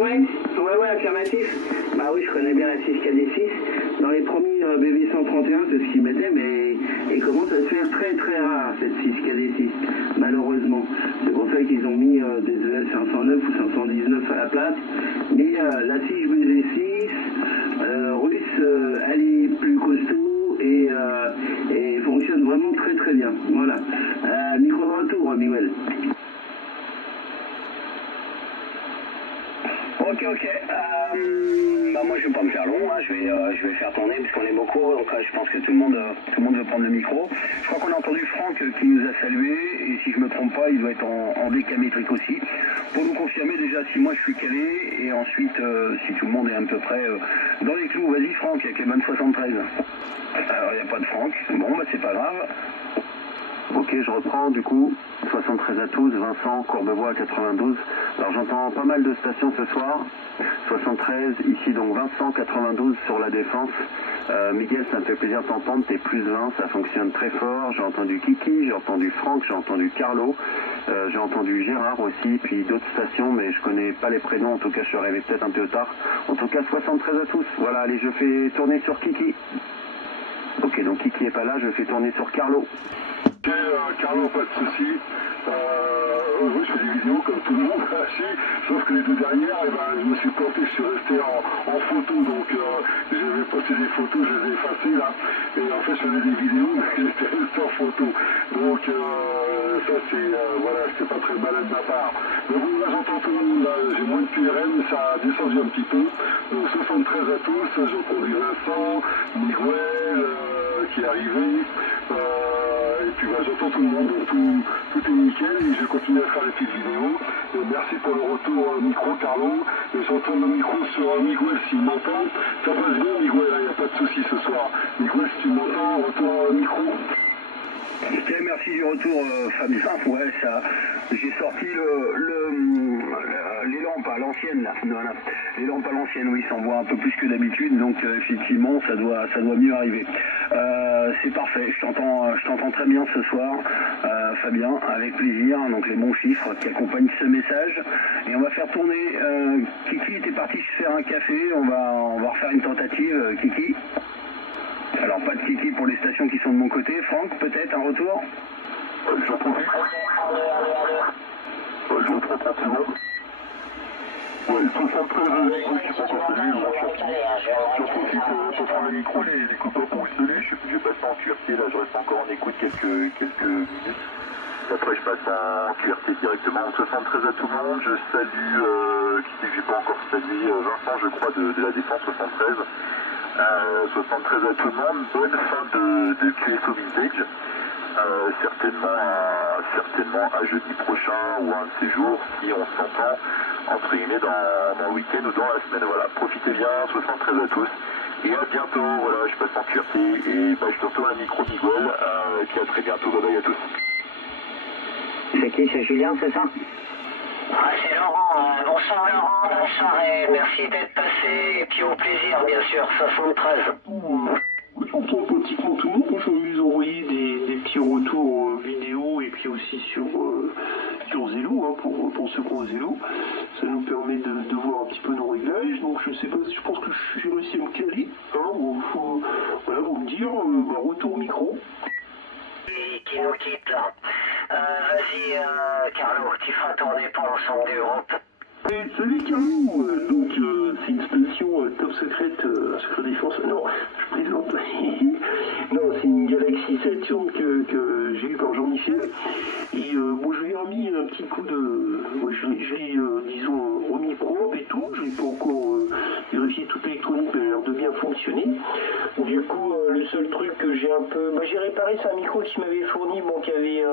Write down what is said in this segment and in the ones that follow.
Ouais, affirmatif. Bah oui, je connais bien la 6KD6. Dans les premiers BV131, c'est ce qu'ils mettaient, mais il commence à se faire très très rare cette 6KD6, malheureusement. C'est pour ça qu'ils ont mis des ES 509 ou 519 à la place. Mais la 6BV6 russe, elle est plus costaud et fonctionne vraiment très très bien. Voilà. Micro de retour, Miguel. Ok. Bah moi je vais pas me faire long, hein. je vais faire tourner puisqu'on est beaucoup, donc je pense que tout le monde veut prendre le micro. Je crois qu'on a entendu Franck qui nous a salué, et si je me trompe pas, il doit être en décamétrique aussi. Pour nous confirmer déjà si moi je suis calé, et ensuite si tout le monde est à peu près dans les clous. Vas-y Franck, avec les bonnes 73. Alors il n'y a pas de Franck, bon bah c'est pas grave. Ok, je reprends du coup, 73 à tous, Vincent, Courbevoie 92. Alors j'entends pas mal de stations ce soir, 73, ici donc Vincent 92 sur la Défense. Miguel, ça me fait plaisir de t'entendre, t'es plus 20, ça fonctionne très fort. J'ai entendu Kiki, j'ai entendu Franck, j'ai entendu Carlo, j'ai entendu Gérard aussi, puis d'autres stations, mais je connais pas les prénoms, en tout cas je suis arrivé peut-être un peu tard. En tout cas 73 à tous, voilà, allez je fais tourner sur Kiki. Ok, donc Kiki est pas là, je fais tourner sur Carlo. Ok, Carlo, pas de soucis. Je fais des vidéos comme tout le monde, sauf que les deux dernières, je me suis planté, je suis resté en photo, donc j'avais posté des photos, je les ai effacées là, et en fait je faisais des vidéos, mais j'étais resté en photo. Donc ça c'est, voilà, c'était pas très malin de ma part. Mais bon, là j'entends tout le monde, là, j'ai moins de QRM, ça a descendu un petit peu. Donc 73 à tous, j'ai entendu Vincent, Miguel qui est arrivé. Et puis j'entends tout le monde, tout est nickel, et je vais continuer à faire les petites vidéos. Et merci pour le retour micro Carlo, et j'entends le micro sur Miguel s'il m'entend. Ça passe bien Miguel, il n'y a pas de souci ce soir. Miguel, si tu m'entends, retour micro. Ok, merci du retour Fabien. Ouais, ça, j'ai sorti les lampes à l'ancienne là. Voilà. Les lampes à l'ancienne, oui, ça en voit un peu plus que d'habitude, donc effectivement ça doit mieux arriver. C'est parfait, je t'entends très bien ce soir, Fabien, avec plaisir. Donc les bons chiffres qui accompagnent ce message. Et on va faire tourner. Kiki était parti se faire un café, on va refaire une tentative, Kiki. Alors pas de Kiki pour les stations qui sont de mon côté. Franck, peut-être un retour? J'entends vite. J'entends tout le monde. Ouais, 73 micros, je sais pas quand c'est lui, moi j'en profite pour prendre le micro, les copains pour isoler, je passe en QRT, là je reste encore en écoute quelques minutes. Après je passe en QRT directement. 73 à tout le monde, je salue, qui c'est que j'ai pas encore salué, Vincent je crois de la Défense 73. 73 à tout le monde, bonne fin de QSO Vintage, certainement à jeudi prochain ou un de ces jours si on s'entend entre guillemets dans le week-end ou dans la semaine. Voilà, profitez bien, 73 à tous et à bientôt. Voilà, je passe en QRT et je te retourne un micro Miguel, et puis à très bientôt, bye bye à tous. C'est qui? C'est Julien, c'est ça? Ah, c'est Laurent, bonsoir Laurent, bonne soirée, merci d'être passé, et puis au plaisir bien sûr, 73. J'entends pratiquement tout le monde, je vais vous envoyer des petits retours vidéo, et puis aussi sur Zelo, hein, pour ceux qui ont Zelo. Ça nous permet de voir un petit peu nos réglages, donc je sais pas, je pense que je suis réussi à me caler, hein, faut, voilà, vous me dire, retour micro. Qui nous quitte là. Vas-y, Carlo, tu feras tourner pour l'ensemble d'Europe. Salut Carlo, donc c'est une station top secrète, secret défense, non, je plaisante. Non, c'est une Galaxy Saturn que j'ai eu par Jean-Michel, et bon, je lui ai remis un petit coup de, je l'ai disons, remis propre et tout, je n'ai pas encore vérifié toute l'électronique, mais elle a l'air de bien fonctionner. Du coup, le seul truc que j'ai un peu, j'ai réparé, c'est un micro qui m'avait fourni, bon, qui avait,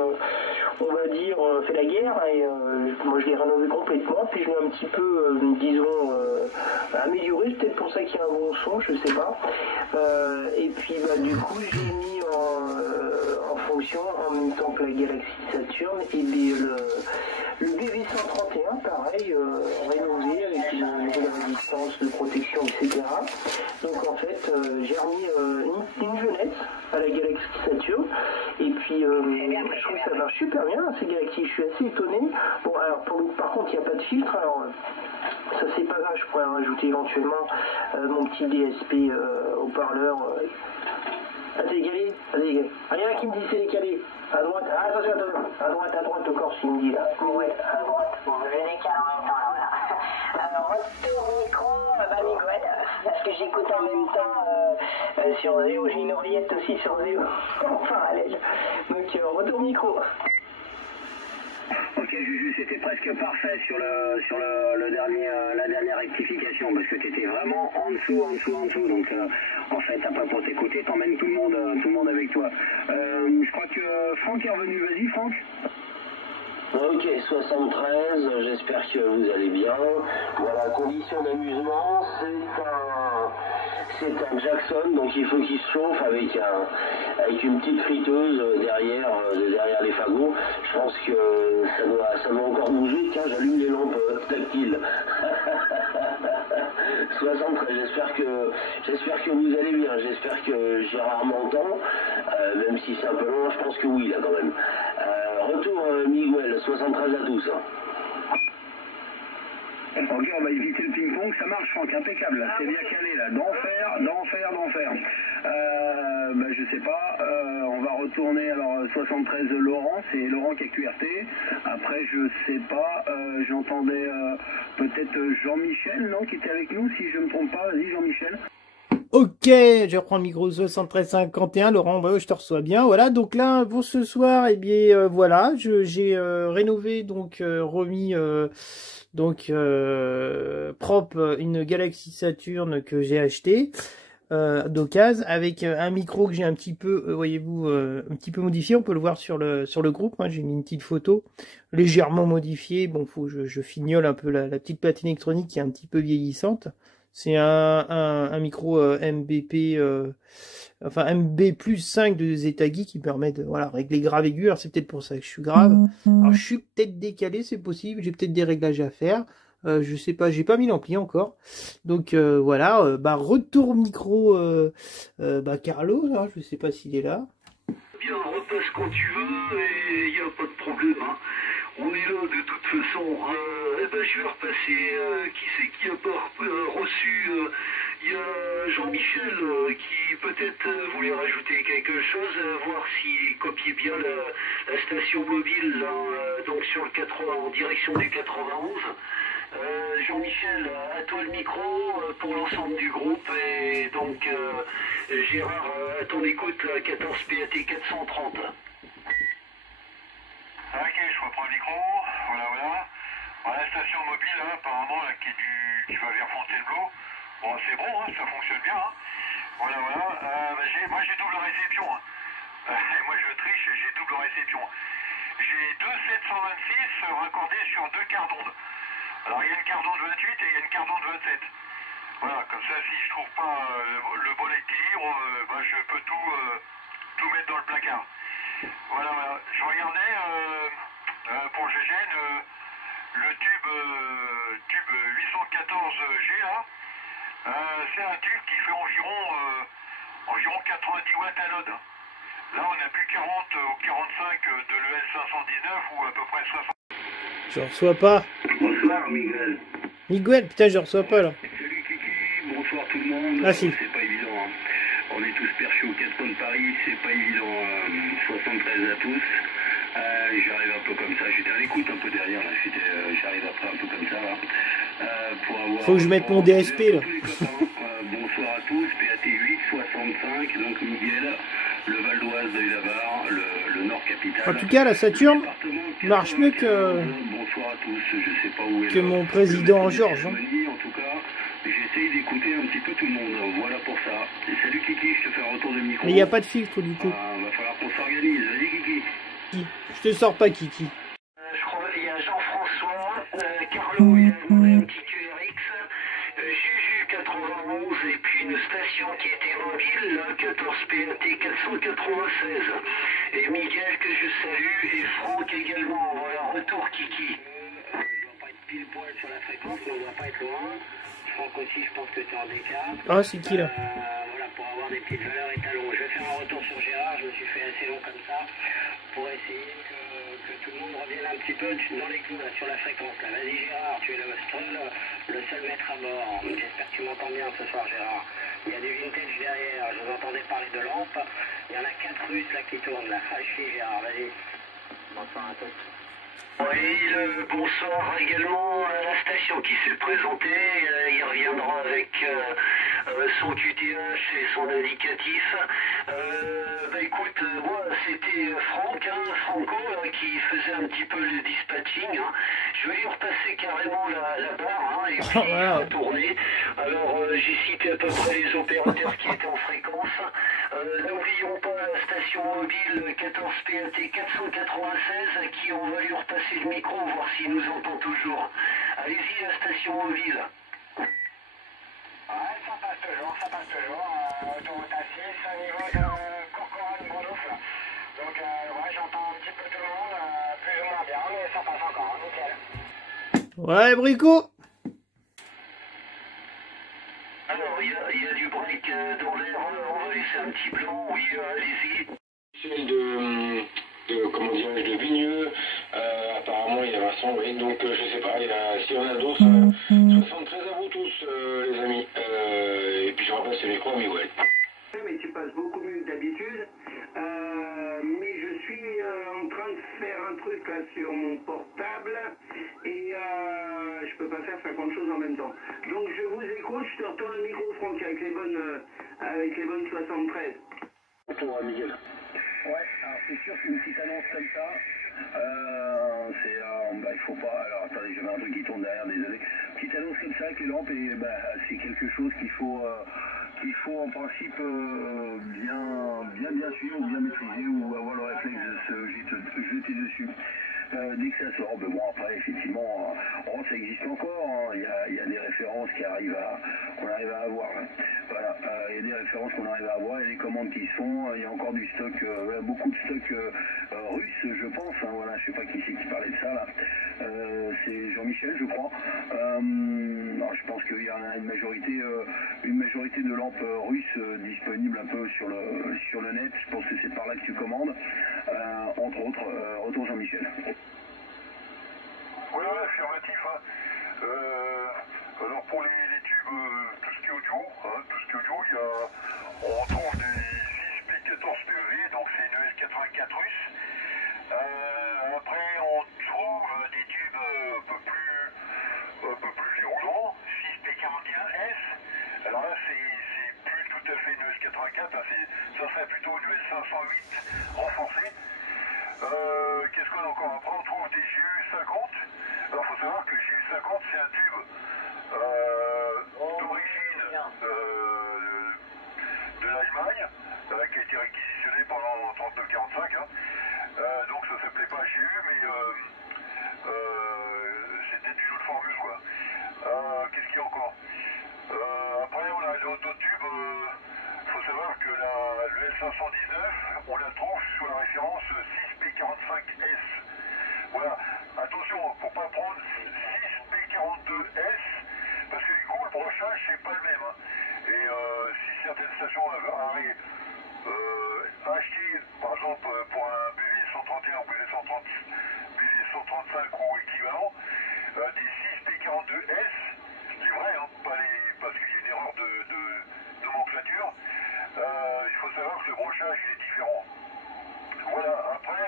on va dire, fait la guerre, et moi je l'ai rénové complètement, puis je l'ai un petit peu, disons, amélioré, peut-être pour ça qu'il y a un bon son, je sais pas. Et puis du coup j'ai mis en fonction en même temps que la Galaxy Saturn et le BV131, pareil, rénové avec une nouvelle résistance de protection, etc. Donc en fait j'ai remis une jeunette à la Galaxy Saturn, et puis je trouve que ça va marche super bien, ces Galaxy, je suis assez étonné. Bon, alors par contre, il n'y a pas de filtre, alors ça c'est pas grave, je pourrais rajouter éventuellement mon petit DSP haut-parleur. Ah, c'est décalé? Ah, c'est décalé. Ah, il y en a qui me dit c'est décalé. À droite, ah, attention, à droite, le corse, il me dit là. Ouais, à droite. Bon, je décale en même temps, là, voilà. Alors, retour micro, Miguel, parce que j'écoute en même temps sur Zéo, j'ai une oreillette aussi sur Zéo, en parallèle. Donc, retour micro. Ok Juju, c'était presque parfait sur le dernier, la dernière rectification, parce que tu étais vraiment en dessous, donc en fait t'as pas pour t'écouter, t'emmènes tout le monde avec toi. Je crois que Franck est revenu, vas-y Franck. Ok, 73, j'espère que vous allez bien. Voilà, condition d'amusement, c'est un Jackson, donc il faut qu'il se chauffe avec une petite friteuse derrière les fagots. Je pense que ça doit encore bouger. Tiens, j'allume les lampes tactiles. 73, j'espère que vous allez bien, j'espère que Gérard m'entend, même si c'est un peu long, je pense que oui là quand même. Retour Miguel, 73 à tous. Ok, on va éviter le ping-pong, ça marche Franck, impeccable, c'est bien calé là, d'enfer. Je sais pas, on va retourner, alors 73 Laurent, c'est Laurent qui a QRT, après je sais pas, j'entendais peut-être Jean-Michel, non, qui était avec nous, si je me trompe pas, vas-y Jean-Michel. Ok, je reprends le micro 7351, Laurent, bah, je te reçois bien. Voilà, donc là, pour ce soir, eh bien, voilà, j'ai rénové, donc remis, propre une Galaxy Saturn que j'ai acheté d'occasion, avec un micro que j'ai un petit peu, voyez-vous, un petit peu modifié. On peut le voir sur le groupe. Moi, j'ai mis une petite photo légèrement modifiée. Bon, faut que je fignole un peu la petite platine électronique qui est un petit peu vieillissante. C'est un micro MBP, enfin MB+5 de Zetagi qui permet de régler grave aigu. Alors c'est peut-être pour ça que je suis grave. Alors je suis peut-être décalé, c'est possible. J'ai peut-être des réglages à faire. Je sais pas, j'ai pas mis l'ampli encore. Donc voilà, retour micro, Carlo, là, je sais pas s'il est là. Bien, repasse quand tu veux et il n'y a pas de problème. Hein. On est là de toute façon. Je vais repasser. Qui c'est qui a pas reçu? Il y a Jean-Michel qui peut-être voulait rajouter quelque chose, voir s'il copiait bien la station mobile là, donc sur le 80, en direction du 91. Jean-Michel, à toi le micro pour l'ensemble du groupe et donc Gérard, à ton écoute, 14 PAT 430. Ok, je reprends le micro, voilà. La station mobile, là, apparemment, là, qui va vers Fontainebleau. Bon, c'est bon, hein, ça fonctionne bien. Hein. Voilà. Moi, j'ai double réception. Hein. Moi, je triche, j'ai double réception. J'ai deux 726 raccordés sur deux quarts d'onde. Alors, il y a une quart d'onde 28 et il y a une quart d'onde 27. Voilà, comme ça, si je trouve pas le bon équilibre, je peux tout mettre dans le placard. Voilà. Je regardais pour le GGN le tube 814G là. C'est un tube qui fait environ 90 watts anode. Là, on a plus 40 ou 45 de l'ES 519 ou à peu près 60. Je reçois pas. Bonsoir Miguel. Miguel, putain, je reçois pas là. Salut Kiki, bonsoir tout le monde. Ah si. C'est pas évident, hein. On est tous perchés aux 4 coins de Paris, c'est pas évident. 73 à tous. J'arrive un peu comme ça, j'étais à l'écoute un peu derrière là, j'arrive après un peu comme ça là. Pour avoir faut que je mette mon DSP là. Bonsoir à tous, PAT 865, donc Miguel, le Val d'Oise de Lavar, le Nord Capital. En tout cas, la Saturne marche mieux bonsoir à tous, je sais pas où est que mon président Georges. En tout cas, j'essaye d'écouter un petit peu tout le monde, voilà pour ça. Et salut Kiki, je te fais un retour de micro. Mais il n'y a pas de filtre du tout. Va falloir qu'on s'organise, vas-y Kiki. Je te sors pas Kiki. Je crois qu'il y a Jean-François, Carlo, il a demandé un petit QRX, Juju 91 et puis une station qui était mobile, là, 14 PAT 496. Et Miguel que je salue et Franck également. Voilà, retour Kiki. Je dois pas être pile poil sur la fréquence, mais on doit pas être loin. Franck aussi, je pense que tu es en décalage. Ah, c'est qui là? Voilà, pour avoir des petites valeurs étalons. Je vais faire un retour sur Gérard, je me suis fait assez long comme ça, pour essayer que que tout le monde revienne un petit peu dans les clous là, sur la fréquence. Là. Vas-y Gérard, tu es le seul maître à bord. J'espère que tu m'entends bien ce soir Gérard. Il y a du vintage derrière, je vous entendais parler de lampes. Il y en a 4 Russes là qui tournent là. Ah, je suis Gérard, vas-y. Bonsoir à tous. Oui, bonsoir également à la station qui s'est présentée. Il reviendra avec son QTH et son indicatif. Écoute, moi c'était Franck, Franco, qui faisait un petit peu le dispatching. Je vais lui repasser carrément la barre et puis tourner. Alors j'ai cité à peu près les opérateurs qui étaient en fréquence. N'oublions pas la station mobile 14 PAT 496 qui on va lui repasser le micro, voir s'il nous entend toujours. Allez-y la station mobile. Ouais, ça passe toujours. Autoroute A6, au niveau de Corcoran-Bronouf. Donc ouais, j'entends un petit peu tout le monde, plus ou moins bien, mais ça passe encore, nickel. Ouais, Brico. Alors, il y a du break dans l'air, on va laisser un petit blanc, oui, allez-y. Celle comment dire, de Vigneux, apparemment il y a Vincent, oui, donc je sais pas, s'il y en a d'autres, 73 à vous tous, les amis, et puis je repasse le micro à Miguel. Mais tu passes beaucoup mieux que d'habitude, mais je suis en train de faire un truc là sur mon portable, et je peux pas faire 50 choses en même temps. Donc je vous écoute, je te retourne le micro Franck avec les bonnes 73. Bonjour Miguel. Ouais, alors c'est sûr qu'une petite annonce comme ça, il faut pas, alors attendez, j'avais un truc qui tourne derrière, désolé. Petite annonce comme ça avec les lampes, et c'est quelque chose qu'il faut en principe bien suivre, bien maîtriser, ou avoir le réflexe de se jeter dessus. Dès que ça sort, mais bon après effectivement, ça existe encore, il y a des références qu'on arrive à avoir. Voilà, il y a des références qu'on arrive à avoir, il y a des commandes qui se font, il y a encore du stock, beaucoup de stock russe, je pense, voilà, je sais pas qui c'est qui parlait de ça là, c'est Jean-Michel je crois. Alors, je pense qu'il y a une majorité de lampes russes disponibles un peu sur le net, je pense que c'est par là que tu commandes, entre autres, retour Jean-Michel. Oui, affirmatif. Alors pour les tubes, tout ce qui est audio, on trouve des 6P14 PEV, donc c'est une S84 russe. Après on trouve des tubes un peu plus virulents, 6P41S. Alors là c'est plus tout à fait une S84, ça serait plutôt une S508 renforcée. Qu'est-ce qu'on a encore? Après on trouve des GU50. Alors il faut savoir que GU50 c'est un tube d'origine de l'Allemagne qui a été réquisitionné pendant 39-45. Donc ça s'appelait pas GU mais c'était une autre formule quoi. Qu'est-ce qu'il y a encore? Après on a d'autres tubes. Il faut savoir que le L519 on la trouve sur la référence 6P45S. Voilà, attention, il ne faut pas prendre 6P42S parce que du coup le brochage c'est pas le même. Et si certaines stations avaient acheté par exemple pour un BV131 ou BV135 ou équivalent des 6P42S, c'est vrai, parce qu'il y a une erreur de nomenclature, il faut savoir que le brochage il est différent. Voilà, après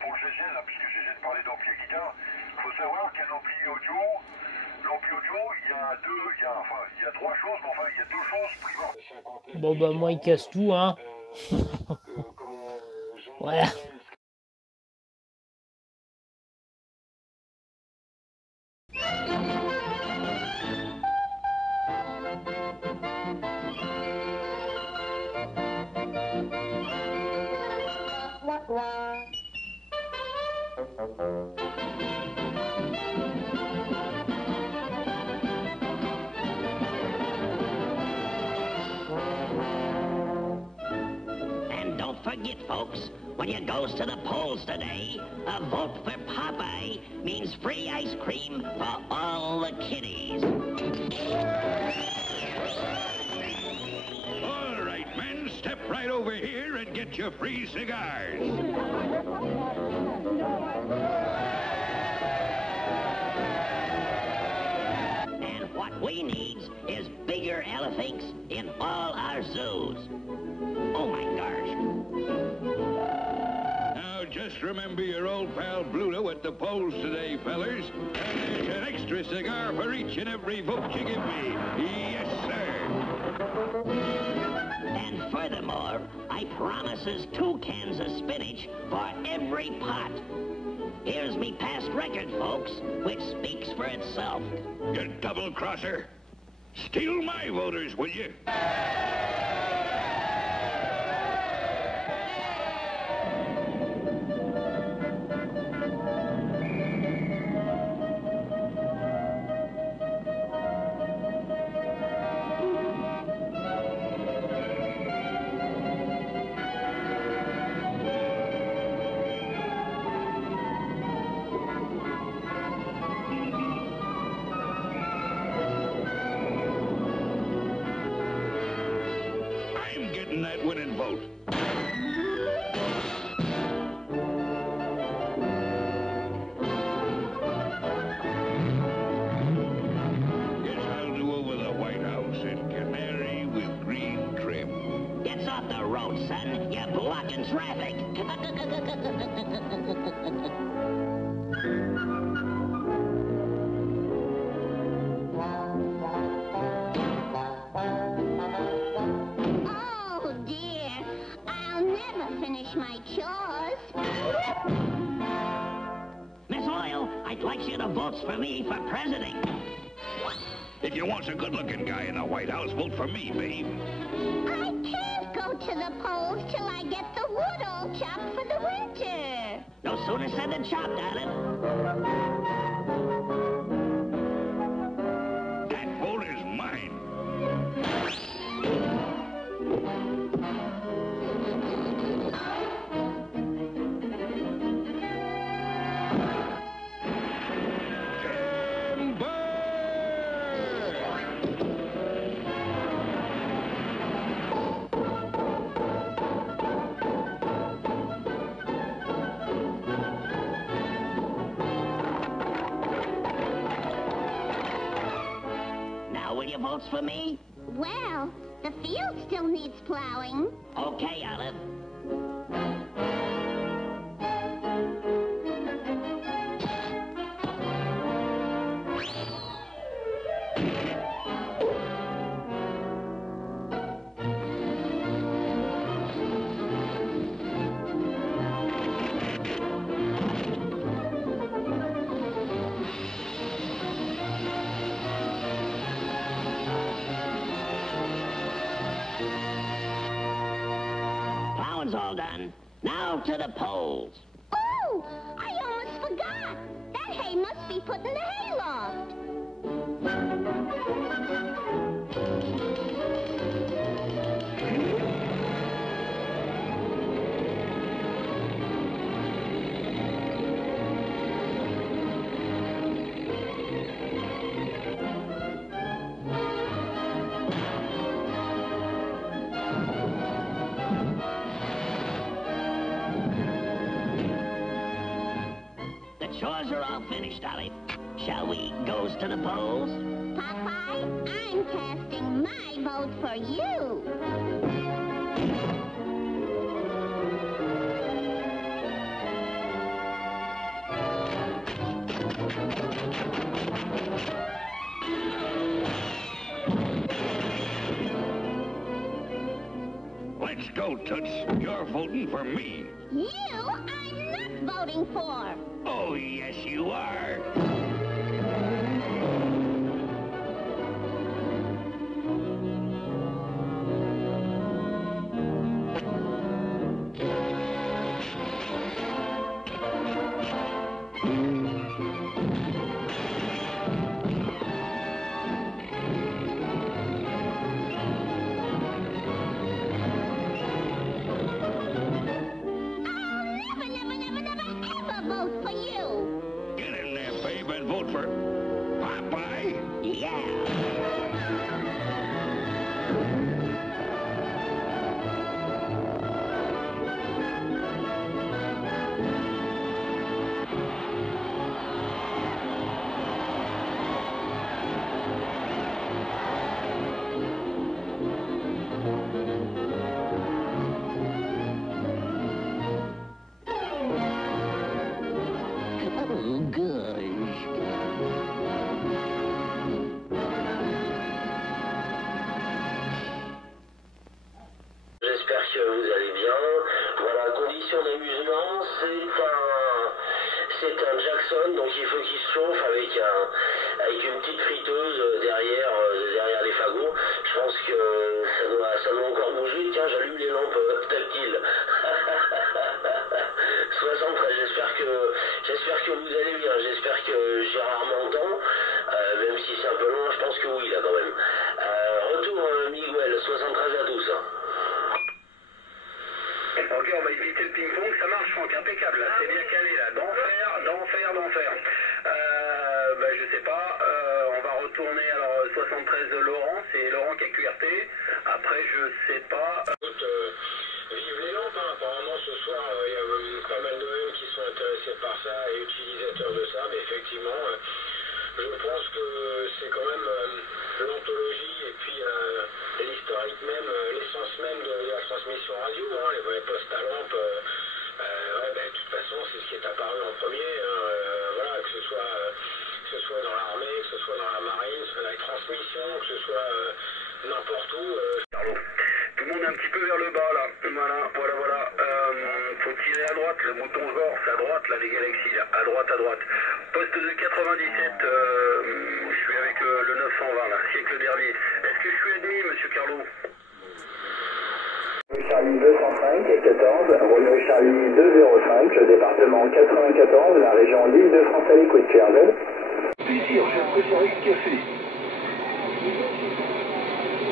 pour le GGN, là, puisque GGN parlait d'ampli à guitare, il faut savoir qu'un ampli audio, l'ampli audio, il y a 3 choses, mais enfin il y a 2 choses primordiales. Bon bah moi il casse tout hein. Voilà. And don't forget, folks, when you goes to the polls today, a vote for Popeye means free ice cream for all the kiddies. All right, men, step right over here and get your free cigars. Just remember your old pal Bluto at the polls today, fellers. And there's an extra cigar for each and every vote you give me. Yes, sir. And furthermore, I promises 2 cans of spinach for every pot. Here's me past record, folks, which speaks for itself. You double-crosser. Steal my voters, will you? That winning vote. Guess I'll do over the White House in canary with green trim. Get off the road, son. You're blocking traffic. My chores. Miss Oil, I'd like you to vote for me for president. If you want a good-looking guy in the White House, vote for me, babe. I can't go to the polls till I get the wood all chopped for the winter. No sooner said than chopped, darling. That vote is mine. Votes for me? Well, the field still needs plowing. Okay, Olive. All done. Now to the polls. Oh, I almost forgot. That hay must be put in the hayloft. Chores are all finished, Ollie. Shall we goes to the polls? Popeye, I'm casting my vote for you. Let's go, Toots. You're voting for me. You, I'm not voting for. Oh, yes, you are. Vote for you. Get in there, babe, and vote for Popeye. Yeah. gosh. J'espère que vous allez bien. Voilà, condition d'amusement, c'est un Jackson, donc il faut qu'il se chauffe avec une petite friteuse derrière les fagots. Je pense que ça doit encore bouger. Tiens, j'allume les lampes tactiles. 73, j'espère que vous allez bien, j'espère que Gérard m'entend, même si c'est un peu loin, je pense que oui là quand même. Retour Miguel, 73 à tous. Ok, on va éviter le ping-pong, ça marche Franck, impeccable, là, c'est bien calé là, d'enfer. Je sais pas, on va retourner, alors 73 de Laurent, c'est Laurent qui a QRT, après je sais pas. Vive les lampes, hein. Apparemment ce soir il y a pas mal de gens qui sont intéressés par ça et utilisateurs de ça, mais effectivement je pense que c'est quand même l'anthologie et puis l'historique même, l'essence même de la transmission radio, hein, les postes à lampe, de toute façon c'est ce qui est apparu en premier, hein, voilà, que ce soit dans l'armée, que ce soit dans la marine, que ce soit dans les transmissions, que ce soit n'importe où. Tout le monde est un petit peu vers le bas là, voilà. Faut tirer à droite, le bouton genre, c'est à droite là les galaxies, là. À droite. Poste de 97, je suis avec le 920 là, siècle dernier. Est-ce que je suis admis, monsieur Carlo? Charlie 205 et 14, Romeo Charlie 205, le département 94, la région l'Île-de-France à l'écoute, Chervel. Ici, on cherche préparé le café.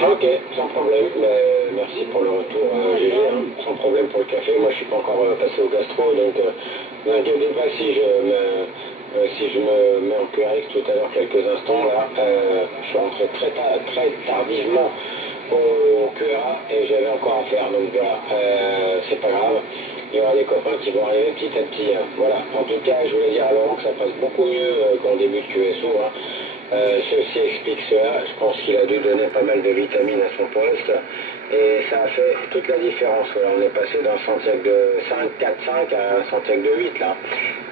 Ok, sans problème, merci pour le retour GG, hein. Sans problème pour le café, moi je suis pas encore passé au gastro, donc ne inquiétez pas si je me mets en QRX tout à l'heure quelques instants, là, je suis rentré très tardivement au QRA et j'avais encore à faire, donc voilà, c'est pas grave, il y aura des copains qui vont arriver petit à petit, hein. Voilà, en tout cas je voulais dire à Laurent que ça passe beaucoup mieux qu'en début de QSO, hein. Ceci explique cela, je pense qu'il a dû donner pas mal de vitamines à son poste et ça a fait toute la différence. Voilà, on est passé d'un Santiago de 5,4,5 à un Santiago de 8 là,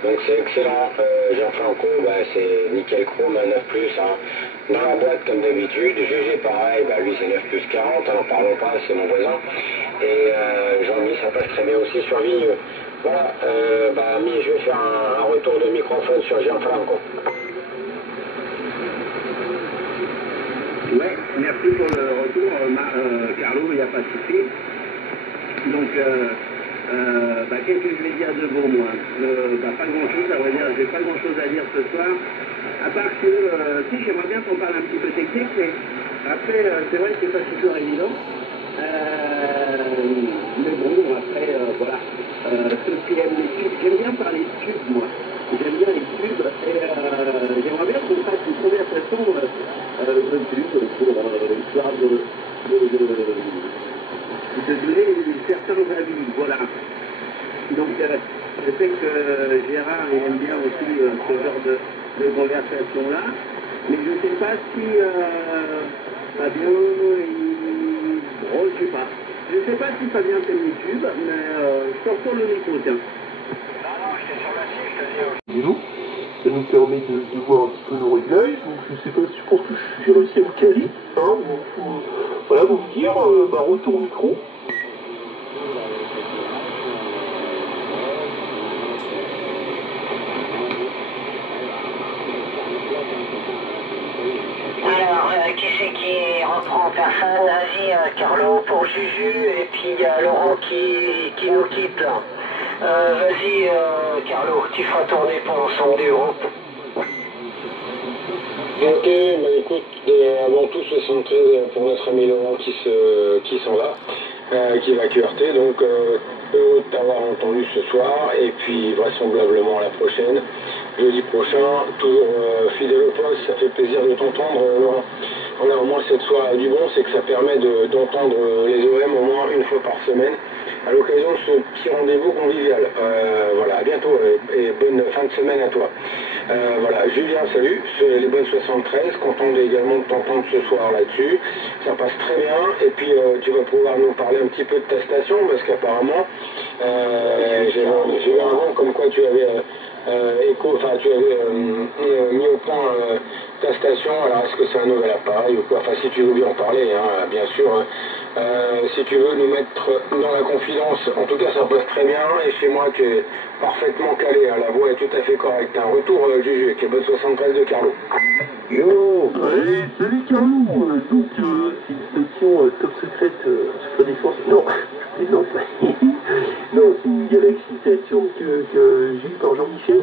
donc c'est excellent. Jean-Franco, c'est nickel chrome à 9+, hein. Dans la boîte comme d'habitude, GG pareil, lui c'est 9+40, n'en parlons pas, c'est mon voisin, et Jean-Mi ça passe très bien aussi sur Vigneux. Voilà, Ami, je vais faire un retour de microphone sur Gianfranco. Ouais, merci pour le retour, Carlo, il n'y a pas de souci. Donc, qu'est-ce que je vais dire de bon, moi? Pas grand-chose, à vrai dire, j'ai pas grand-chose à dire ce soir, à part que, si, j'aimerais bien qu'on parle un petit peu technique, mais après, c'est vrai que c'est pas toujours évident. Mais bon, après, voilà, ceux qui aiment les tubes, j'aime bien parler de tubes, moi. J'aime bien les tubes, et j'aimerais bien qu'on fasse une conversation de tubes pour histoire de donner certains avis, voilà. Donc, je sais que Gérard aime bien aussi ce genre de conversation-là, mais je ne sais pas si Fabien, je sais pas. Je ne sais pas si Fabien fait YouTube, mais je te retourne le micro, tiens. Non, j'étais sur la cible, c'est-à-dire. Dis-nous, ça nous permet de voir un petit peu nos réglages, donc je sais pas, je pense que j'ai réussi à me caler, hein, donc voilà, vous me dire, retour au micro. Alors, qui c'est qui reprend personne? Vas-y, Carlo pour Juju, et puis il y a Laurent qui nous quitte là. Vas-y, Carlo, tu feras tourner pour l'ensemble du groupe. Ok, écoute, avant tout 73 pour notre ami Laurent qui sont là, qui va QRT, donc heureux de t'avoir entendu ce soir, et puis vraisemblablement à la prochaine, jeudi prochain, toujours fidèle au poste, ça fait plaisir de t'entendre Laurent. On a au moins cette soirée du bon, c'est que ça permet d'entendre les OM au moins une fois par semaine, à l'occasion de ce petit rendez-vous convivial. Voilà, à bientôt. et bonne fin de semaine à toi. Voilà, Julien, salut, les bonnes 73, content également de t'entendre ce soir là-dessus, ça passe très bien, et puis tu vas pouvoir nous parler un petit peu de ta station, parce qu'apparemment, j'ai eu un vent comme quoi tu avais mis au point ta station. Alors est-ce que c'est un nouvel appareil ou quoi? Enfin, si tu veux bien en parler, hein, bien sûr, hein. Si tu veux nous mettre dans la confidence, en tout cas ça passe très bien, et chez moi tu es parfaitement calé, hein, la voix est tout à fait correcte. Un retour Juju avec les bonnes 73 de Carlo. Yo, salut Carlo. Donc c'est une station top secrète, secret défense. Non, non, non, c'est une Galaxy Saturn que j'ai eu par Jean-Michel.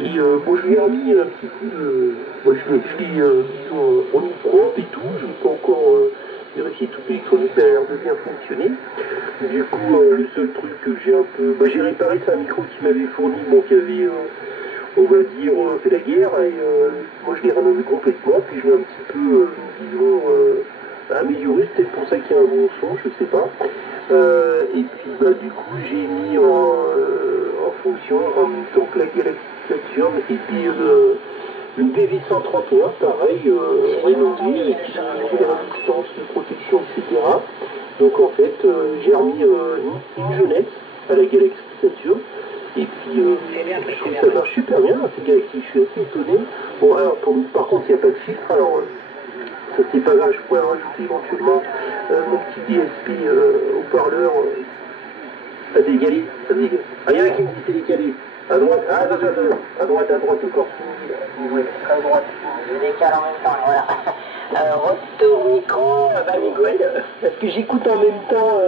Et bon, je lui ai remis un petit peu, moi je me suis disons, remis propre et tout, je n'ai pas encore vérifié toute l'électronique, mais elle a l'air de bien fonctionner. Du coup, le seul truc que j'ai un peu, bah, j'ai réparé, c'est un micro qui m'avait fourni, bon, qui avait, on va dire, fait la guerre, et moi je l'ai rénové complètement, puis je l'ai un petit peu, disons, amélioré, c'est peut-être pour ça qu'il y a un bon son, je sais pas. Et puis, bah, du coup, j'ai mis en fonction en même temps que la Galaxy Saturn, et puis une DV131, pareil, rénovée, avec des résistances de protection, etc. Donc en fait, j'ai remis une jeunesse à la Galaxy Saturn, et puis je trouve que ça marche super bien, cette Galaxy, je suis assez étonné. Bon, alors par contre, il n'y a pas de filtre, alors ça c'est pas grave, je pourrais rajouter éventuellement mon petit DSP haut-parleur à décaler, Ah, il y en a qui me dit c'est décalé. À droite, à droite encore, oui, à droite. Je décale en même temps, voilà. Retour micro, Miguel, parce que j'écoute en même temps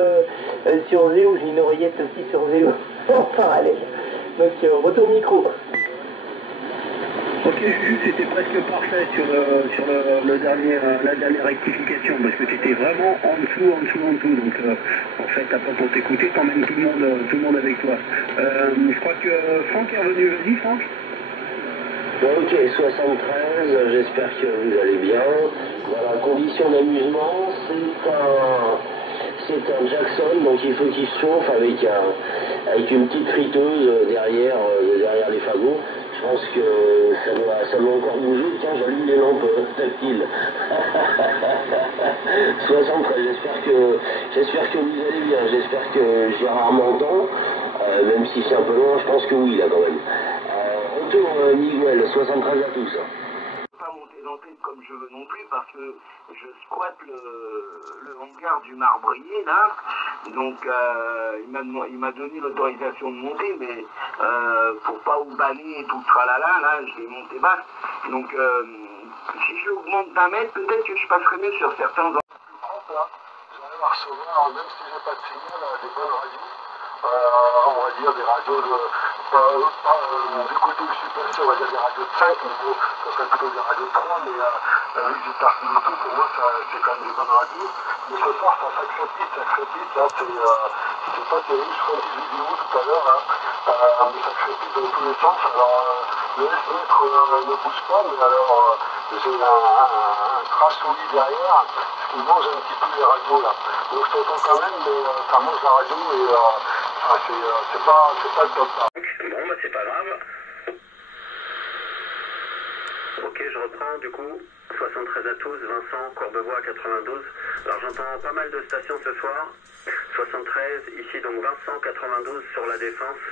sur vélo, j'ai une oreillette aussi sur vélo, en parallèle. Donc, retour micro. Ok, Juju, c'était presque parfait sur la dernière rectification, parce que tu étais vraiment en dessous. Donc, en fait, t'as pas pour t'écouter, t'emmènes tout le monde avec toi. Je crois que Franck est revenu. Vas-y, Franck. Ok, 73, j'espère que vous allez bien. Voilà, condition d'amusement, c'est un Jackson, donc il faut qu'il se chauffe avec une petite friteuse derrière les fagots. Je pense que ça doit encore bouger. Tiens, j'allume les lampes tactiles. 73, j'espère que vous allez bien. J'espère que Gérard m'entend, même si c'est un peu loin, je pense que oui, là, quand même. Retour, Miguel, 73 à tous. Pas monter dans le tête comme je veux non plus, parce que je squatte le hangar du Marbrier là, donc il m'a donné l'autorisation de monter, mais pour pas vous banner et tout le tralala, là je vais monter bas, donc si j'augmente d'un mètre, peut-être que je passerai mieux sur certains endroits. J'arrive à recevoir, même si j'ai pas de signal, des bonnes radios, on va dire des radios du côté où je suis passé, on va dire des radios de 5, ça serait plutôt des radios de 3, mais vu que j'ai parti du tout, pour moi c'est quand même des bonnes radios. Mais ce soir ça crépite, là c'est pas terrible, je ferai une petite vidéo tout à l'heure, hein, mais ça crépite dans tous les sens. Alors le S-mètre ne bouge pas, mais alors j'ai un trash souris derrière, ce qui mange un petit peu les radios là. Donc je t'entends quand même, mais ça mange la radio et c'est pas le top là. Bon, bah c'est pas grave. Ok, je reprends du coup. 73 à tous, Vincent, Courbevoie 92. Alors j'entends pas mal de stations ce soir. 73, ici donc Vincent 92 sur la Défense.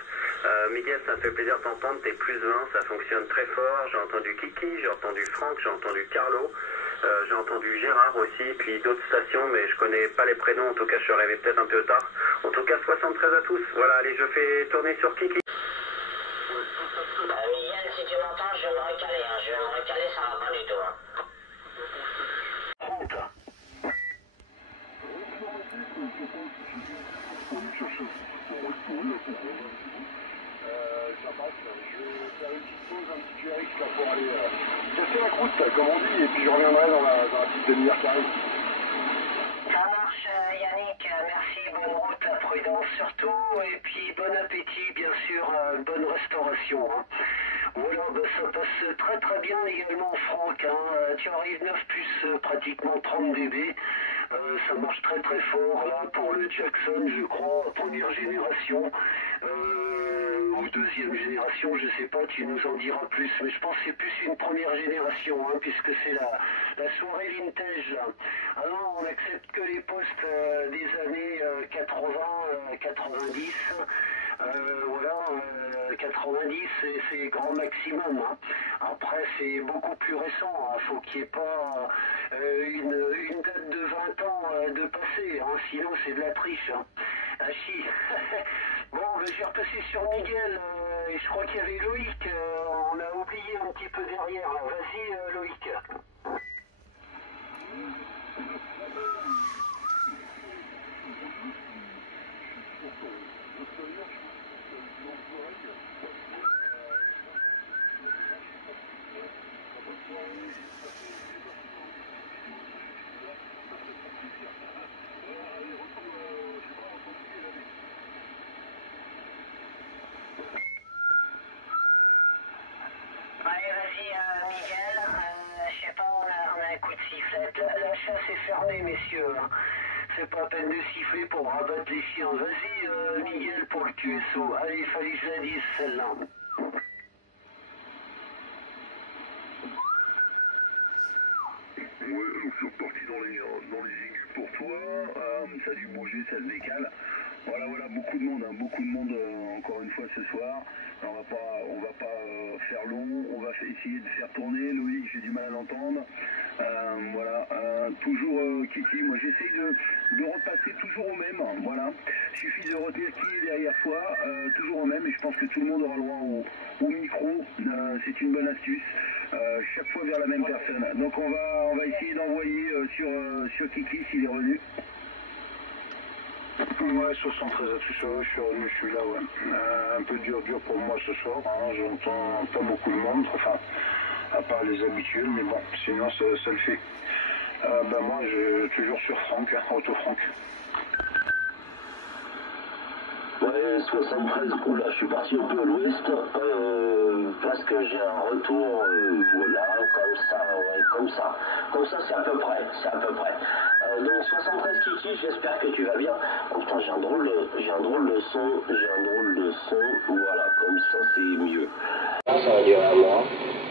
Miguel, ça me fait plaisir de t'entendre, t'es plus 20, ça fonctionne très fort. J'ai entendu Kiki, j'ai entendu Franck, j'ai entendu Carlo. J'ai entendu Gérard aussi, puis d'autres stations, mais je connais pas les prénoms, en tout cas je suis arrivé peut-être un peu tard. En tout cas 73 à tous. Voilà, allez, je fais tourner sur Kiki. Miguel, si tu m'entends, je vais me recaler, hein. Je vais me recaler, ça va pas du tout, hein. Ça passe, je vais faire une petite pause, un petit QRX là pour aller casser la croûte, comme on dit, et puis je reviendrai dans la petite demi-heure qui arrive. Ça marche Yannick, merci, bonne route, prudence surtout, et puis bon appétit bien sûr, une bonne restauration. Hein. Voilà, bah, ça passe très très bien également Franck, hein. Tu arrives 9 plus pratiquement 30 dB, ça marche très très fort là pour le Jackson je crois, première génération, où deuxième génération, je sais pas, tu nous en diras plus, mais je pense que c'est plus une première génération, hein, puisque c'est la soirée vintage là. Alors on n'accepte que les postes des années 80, 90, voilà, 90 c'est grand maximum. Hein. Après c'est beaucoup plus récent, hein. Faut qu'il n'y ait pas une date de 20 ans de passé, hein. Sinon c'est de la triche. Hein. Ah si. Bon, je vais repasser sur Miguel, et je crois qu'il y avait Loïc, on a oublié un petit peu derrière. Vas-y Loïc. La chasse est fermée, messieurs. C'est pas peine de siffler pour rabattre les chiens. Vas-y, Miguel, pour le QSO. Allez, il fallait que je la dise, celle-là. Ouais, alors c'est reparti dans les aigus pour toi. Ça a dû bouger, ça se décale. Voilà, beaucoup de monde encore une fois ce soir. Alors, on va pas faire long, on va essayer de faire tourner. Loïc, j'ai du mal à l'entendre. Toujours Kiki, moi j'essaye de repasser toujours au même. Voilà, suffit de retenir qui est derrière soi, toujours au même. Et je pense que tout le monde aura le droit au micro. C'est une bonne astuce. Chaque fois vers la même personne. Donc on va essayer d'envoyer sur Kiki s'il est revenu. Ouais, 73 à tout ça, je suis revenu, je suis là, ouais. Un peu dur pour moi ce soir, hein, j'entends pas beaucoup de monde, enfin, à part les habituels, mais bon, sinon ça le fait. Moi, toujours sur Franck, Auto Franck. Ouais, 73, là je suis parti un peu à l'ouest, parce que j'ai un retour, voilà, comme ça c'est à peu près, donc 73 Kiki, j'espère que tu vas bien. Oh putain, j'ai un drôle de son, voilà, comme ça c'est mieux. Ça va durer un mois,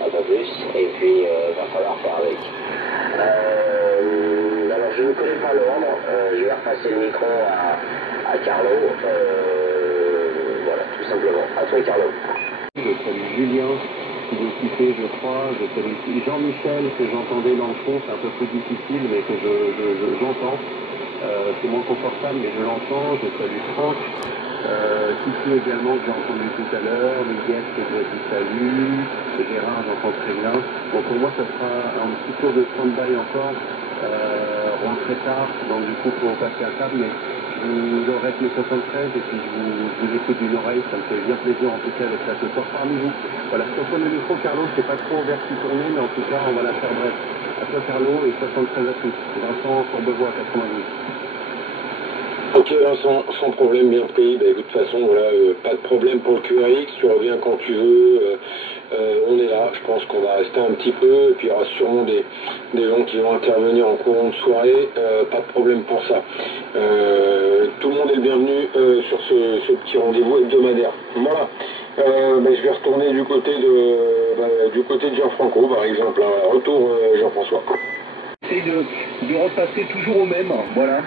un peu plus, et puis va falloir faire avec. Alors je ne connais pas l'ordre, je vais repasser le micro à Carlo, voilà, tout simplement. À toi Carlo. Je salue Julien, qui est occupé je crois, je salue aussi Jean-Michel, que j'entendais dans le fond, c'est un peu plus difficile, mais que j'entends. C'est moins confortable, mais je l'entends. Je salue Franck, Kiki également, que j'ai entendu tout à l'heure, Miguel, que je dis salut, Gérard, j'entends très bien. Bon, pour moi, ça sera un petit tour de stand-by encore, rentré tard, donc du coup, il faut passer à table, mais je vous aurai les 73 et puis je vous écoute d'une oreille, ça me fait bien plaisir en tout cas d'être là ce soir parmi vous. Voilà, sur le micro, Carlo, je ne sais pas trop vers qui tourner, mais en tout cas, on va la faire bref. À toi Carlo et 73 à tous. Vincent Courbevoie 92. Ok Vincent, sans problème, bien pris. Bah, écoute, de toute façon, voilà, pas de problème pour le QRX, tu reviens quand tu veux. On est là, je pense qu'on va rester un petit peu, et puis il y aura sûrement des gens qui vont intervenir en courant de soirée, pas de problème pour ça. Tout le monde est le bienvenu sur ce petit rendez-vous hebdomadaire. Voilà. Je vais retourner du côté de Gianfranco par exemple. Retour Jean-François. Essaye de repasser toujours au même, voilà.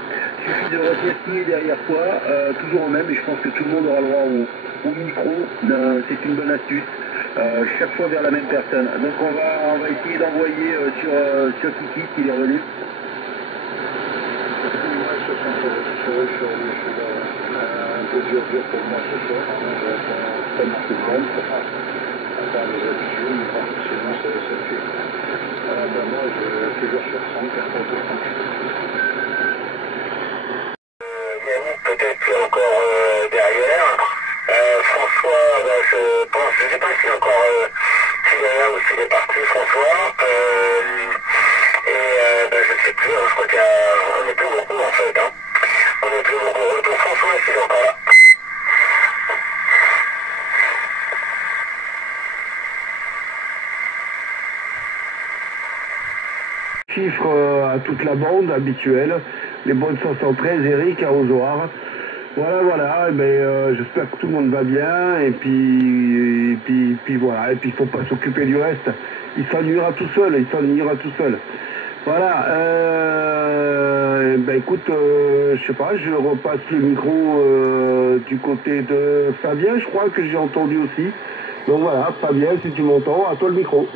Il suffit de retenir qui est derrière toi, toujours au même, et je pense que tout le monde aura le droit au micro. C'est une bonne astuce. Chaque fois vers la même personne. Donc on va essayer d'envoyer sur Kiki s'il est revenu. Un peu dur pour moi ce soir, pas beaucoup de monde, à part les habitudes, mais bon, sinon ça le fait. Moi je suis toujours sur Franck, Auto Franck. Yannick peut-être encore derrière. François, je sais pas s'il est encore s'il est là ou s'il est parti, François. Je sais plus, je crois qu'on est plus beaucoup en fait. Hein. On est plus beaucoup. Retour François, s'il est encore là. Chiffre à toute la bande habituelle, les bonnes 73, Eric, Arrosoir. Voilà, j'espère que tout le monde va bien, et puis voilà, et puis il faut pas s'occuper du reste, il s'ennuiera tout seul, Voilà, écoute, je sais pas, je repasse le micro du côté de Fabien, je crois que j'ai entendu aussi. Donc voilà, Fabien, si tu m'entends, à toi le micro.